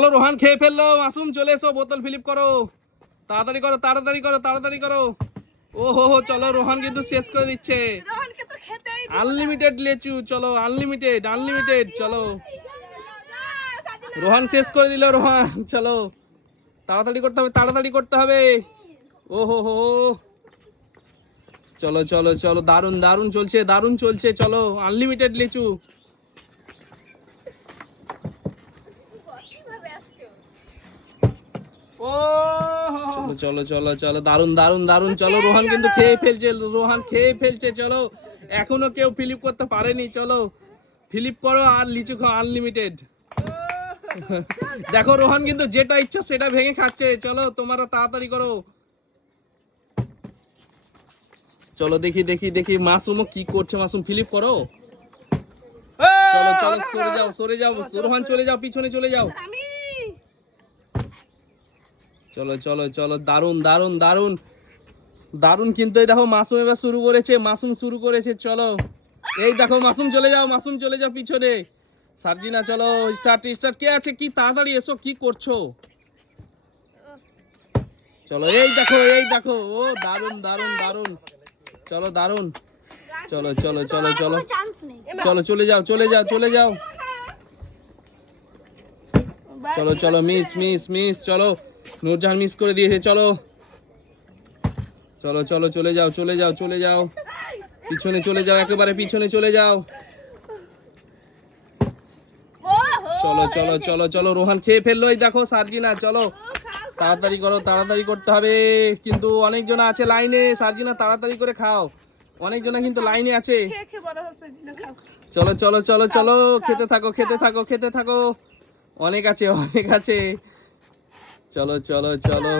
চলো রোহান খেয়ে ফেললো, মাসুম চলে এসো, বোতল ফিলিপ করো, তাড়াতাড়ি করো তাড়াতাড়ি করো তাড়াতাড়ি করো। ও হো হো, চলো রোহান কিন্তু শেষ করে দিচ্ছে। আনলিমিটেড লেচু, চলো আনলিমিটেড আনলিমিটেড, চলো রোহান শেষ করে দিল। রোহান চলো, তাড়াতাড়ি করতে হবে তাড়াতাড়ি করতে হবে। ও হো হো, চলো চলো চলো, দারুন দারুন চলছে দারুন চলছে, চলো আনলিমিটেড লিচু। চলো চলো চলো চলো, দারুন দারুন দারুন, চলো রোহান কিন্তু খেয়ে ফেলছে, রোহান খেয়ে ফেলছে। চলো এখনো কেউ ফিলিপ করতে পারেনি, চলো ফিলিপ করো আর লিচু খাও আনলিমিটেড। দেখো রোহান কিন্তু যেটা ইচ্ছা সেটা ভেঙে খাচ্ছে, চলো তোমরা তাড়াতাড়ি করো। চলো দেখি দেখি দেখি মাসুমও কি করছে, মাসুম ফিলিপ করো। চলো চলো, সরে যাও সরে যাও, রোহান চলে যাও, পিছনে চলে যাও। চলো চলো চলো, দারুন দারুন দারুন দারুন, কিন্তু এই দেখো মাসুম এবার শুরু করেছে, মাসুম শুরু করেছে। চলো এই দেখো মাসুম চলে যাও, মাসুম চলে যাও পিছনে। সার্জিনা চলো, স্টার্ট স্টার্ট, কে আছে কি, তাড়াতাড়ি এসো, কি করছো? চলো এই দেখো, ও দারুন দারুন দারুন, চলো দারুন, চলো চলো চলো চলো চলো, চলে যাও চলে যাও চলে যাও, চলো চলো, মিস মিস মিস, চলো নূরজাহান মিস করে দিয়েছে। চলো চলো চলো, চলে যাও চলে যাও চলে যাও, পিছনে চলে যাও, একেবারে পিছনে চলে যাও। চলো চলো চলো চলো, রোহান খেয়ে ফেললো, এই দেখো সার্জিনা, চলো তাড়াতাড়ি করো তাড়াতাড়ি করতে হবে, কিন্তু অনেকজন আছে লাইনে। সার্জিনা তাড়াতাড়ি করে খাও, অনেকজনা কিন্তু লাইনে আছে। চলো চলো চলো চলো, খেতে থাকো খেতে থাকো খেতে থাকো, অনেক আছে অনেক আছে। চলো চলো চলো,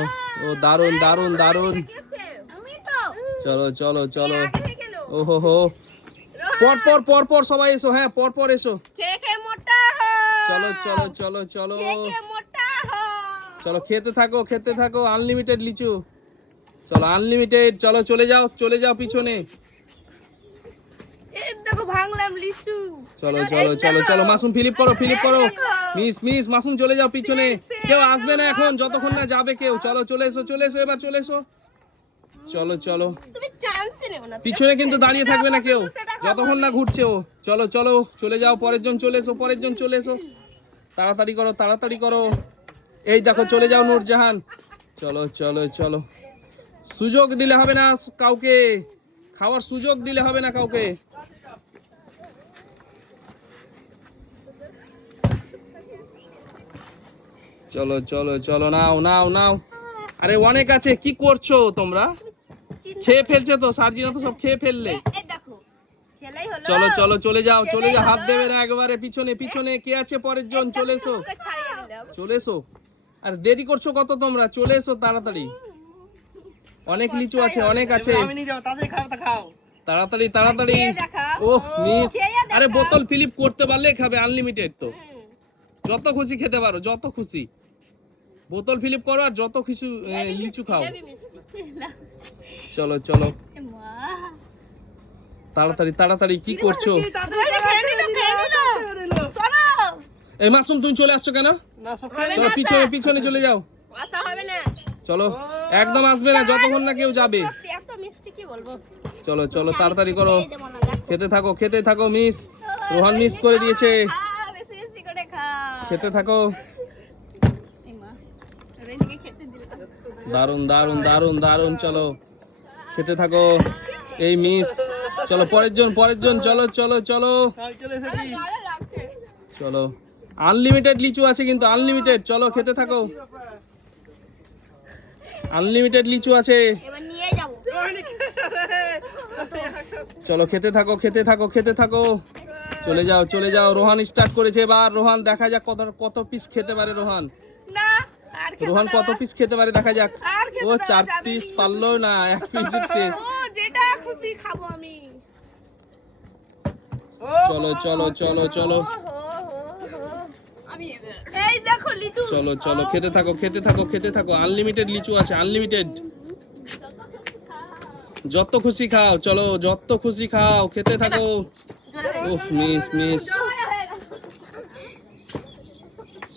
ও দারুন দারুন দারুন, চলো চলো চলো, ও হো হো, পর পর পর পর সবাই এসো, হ্যাঁ পর পর এসো। চলো চলো চলো চলো চলো, খেতে থাকো আনলিমিটেড লিচু, চলো আনলিমিটেড, চলো চলে যাও পিছনে। চলো চলো চলো চলো, মাসুম ফিলিপ করো ফিলিপ করো, মিস মিস, মাসুম চলে যাও পিছনে, কেউ আসবে না এখন যতক্ষণ না যাবে কেউ। চলো চলে এসো এবার চলে এসো, চলো চলো, পিছনে কিন্তু দাঁড়িয়ে থাকবে না কেউ যতক্ষণ না ঘুরছে ও। চলো চলো চলে যাও, পরের জন চলে এসো, পরের জন চলে এসো, তাড়াতাড়ি করো তাড়াতাড়ি করো। এই দেখো চলে যাও নূরজাহান, চলো চলো চলো, সুযোগ দিলে হবে না কাউকে, খাওয়ার সুযোগ দিলে হবে না কাউকে। চলো চলো চলো, নাও নাও নাও, আরে অনেক আছে, কি করছো তোমরা? খেয়ে ফেলছে তো, সার্জিনা তো সব খেয়ে ফেললে। চলো চলো চলে যাও চলে যাও, হাত দেবে না, একবারে পিছনে পিছনে, কে আছে পরের জন, চলে এসো চলে এসো, আর দেরি করছো কত তোমরা, চলে এসো তাড়াতাড়ি, অনেক লিচু আছে অনেক আছে, তাড়াতাড়ি তাড়াতাড়ি। ওহ মিস, আরে বোতল ফিলিপ করতে পারলে খাবে, আনলিমিটেড তো, যত খুশি খেতে পারো, যত খুশি বোতল ফিলিপ করো আর যত কিছু লিচু খাও। চলো চলো তাড়াতাড়ি তাড়াতাড়ি, কি করছো? এই মাসুম তুমি চলে আসছো কেন? চলো পিছনে পিছনে চলে যাও, চলো একদম আসবে না যতক্ষণ না কেউ যাবে। চলো চলো তাড়াতাড়ি করো, খেতে থাকো মিস, রোহান মিস করে দিয়েছে, খেতে থাকো। দারুন দারুন দারুন দারুন, চলো খেতে থাকো, এই মিস, চলো পরের জন, চলো চলো চলো চলো, আনলিমিটেড লিচু আছে কিন্তু, আনলিমিটেড, চলো খেতে থাকো, আনলিমিটেড লিচু আছে, চলো খেতে থাকো খেতে থাকো খেতে থাকো, চলে যাও। রোহান স্টার্ট করেছে এবার, রোহান দেখা যাক কত পিস খেতে পারে রোহান, রোহান কত পিস খেতে পারে দেখা যাক। ও 4 পিস পারলো না, 1 পিস শেষ। চলো চলো চলো চলো চলো চলো, খেতে থাকো আনলিমিটেড লিচু আছে, আনলিমিটেড, যত খুশি খাও, চলো যত খুশি খাও, খেতে থাকো। ওহ মিস মিস,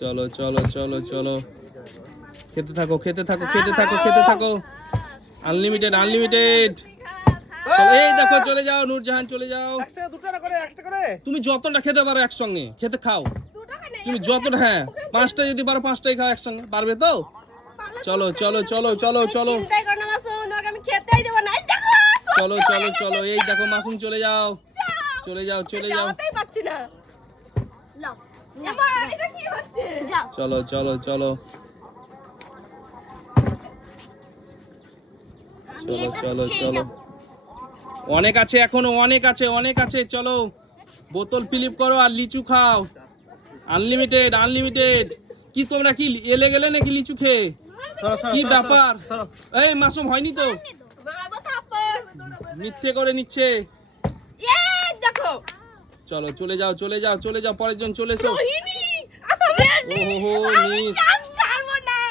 চলো চলো চলো চলো খেতে থাকো খেতে থাকো খেতে থাকো খেতে থাকো আনলিমিটেড আনলিমিটেড এই দেখো চলে যাও নূরজাহান চলে যাও তুমি যতটা খেতে পারো একসঙ্গে খেতে খাও তুমি যতটা হ্যাঁ 5টা যদি পারো 5টাই খাও একসঙ্গে পারবে তো চলো চলো চলো চলো চলো চলো চলো চলো এই দেখো মাসুম চলে যাও চলে যাও চলে যাও চলো চলো চলো চলো চলো চলো অনেক আছে এখনো অনেক আছে অনেক আছে চলো বোতল ফিলিপ করো আর লিচু খাও আনলিমিটেড আনলিমিটেড কি তোমরা কি এলে গেলে নাকি লিচু খেয়ে কি ব্যাপার এই মাসুম হয়নি তো মিথ্যে করে নিচ্ছে চলো চলে যাও চলে যাও চলে যাও পরের জন চলে এসো ওহো মিস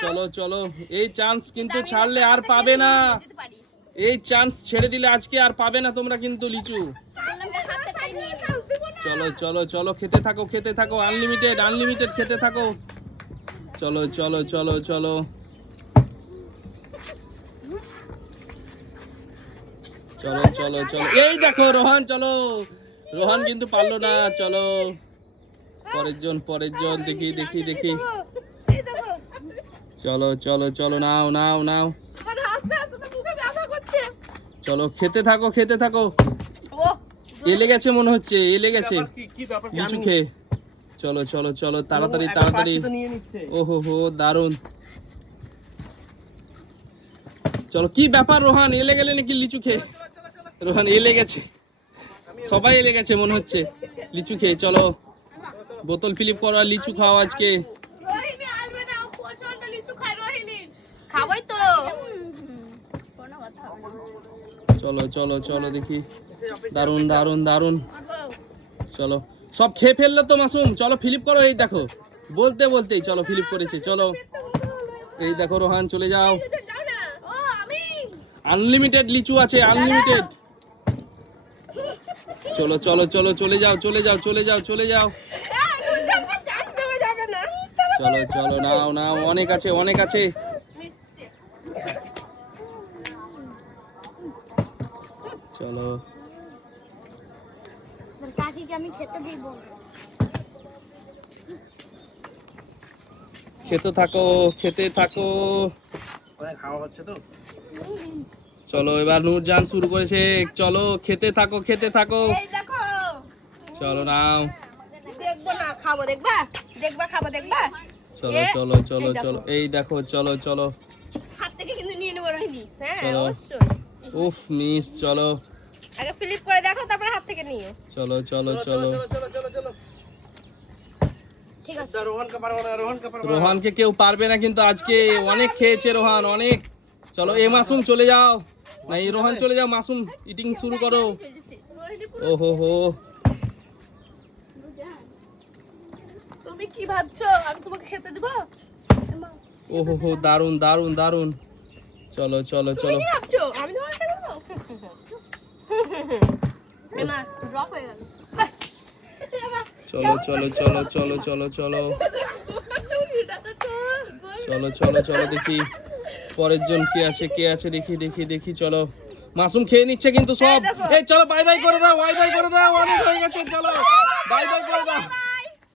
চলো চলো এই চান্স কিন্তু ছাড়লে আর পাবে না এই চান্স ছেড়ে দিলে আজকে আর পাবে না তোমরা কিন্তু লিচু চলো চলো চলো খেতে থাকো আনলিমিটেড আনলিমিটেড খেতে থাকো চলো চলো চলো চলো চলো চলো চলো এই দেখো রোহান চলো রোহান কিন্তু পারলো না চলো পরের জন দেখি দেখি দেখি চলো চলো চলো নাও নাও নাও চলো খেতে থাকো এলে গেছে মনে হচ্ছে এলে গেছে লিচু খেয়ে চলো চলো চলো তাড়াতাড়ি তাড়াতাড়ি ওহো হো দারুন চলো কি ব্যাপার রোহান এলে গেলে নাকি লিচু খেয়ে রোহান এলে গেছে সবাই এলে গেছে মনে হচ্ছে লিচু খেয়ে চলো বোতল ফিলিপ করো আর লিচু খাও আজকে চলো চলো চলো দেখি দারুন দারুন দারুন চলো সব খেয়ে ফেললো তো মাসুম চলো ফিলিপ করো এই দেখো বলতেই চলো ফিলিপ করেছে চলো এই দেখো রোহান চলে যাও আনলিমিটেড লিচু আছে আনলিমিটেড চলো চলো চলো চলে যাও চলে যাও চলে যাও চলে যাও চলো চলো নাও নাও অনেক আছে অনেক আছে চলো খেতে থাকো খেতে থাকো খাওয়া হচ্ছে তো চলো এবার নূরজাহান শুরু করেছে চলো খেতে থাকো খেতে থাকো চলো নাও চলো চলো চলো চলো এই দেখো চলো চলো চলো উফ মিস চলো আগে ফ্লিপ করে দেখো তারপর হাত থেকে নিও চলো চলো চলো ঠিক আছে রোহানকে কেউ পারবে না কিন্তু আজকে অনেক খেয়েছে রোহান অনেক চলো এ মাসুম চলে যাও না এই রোহান চলে যাও মাসুম ইটিং শুরু করো ওহো হো তুমি কি ভাবছো আমি তোমাকে খেতে দেব ওহো হো দারুন দারুন দারুন চলো চলো চলো কি ভাবছো আমি তোমাকে খেতে দেব এমা ড্রপ হয়ে গেল চলো চলো চলো চলো চলো চলো চলো চলো চলো দেখি পরের জন কে আছে দেখি দেখি দেখি চলো মাসুম খেয়ে নিচ্ছে কিন্তু সব এই চলো বাই বাই করে দাও বাই বাই করে দাও অনেক হয়ে গেছে চলো বাই বাই করে দাও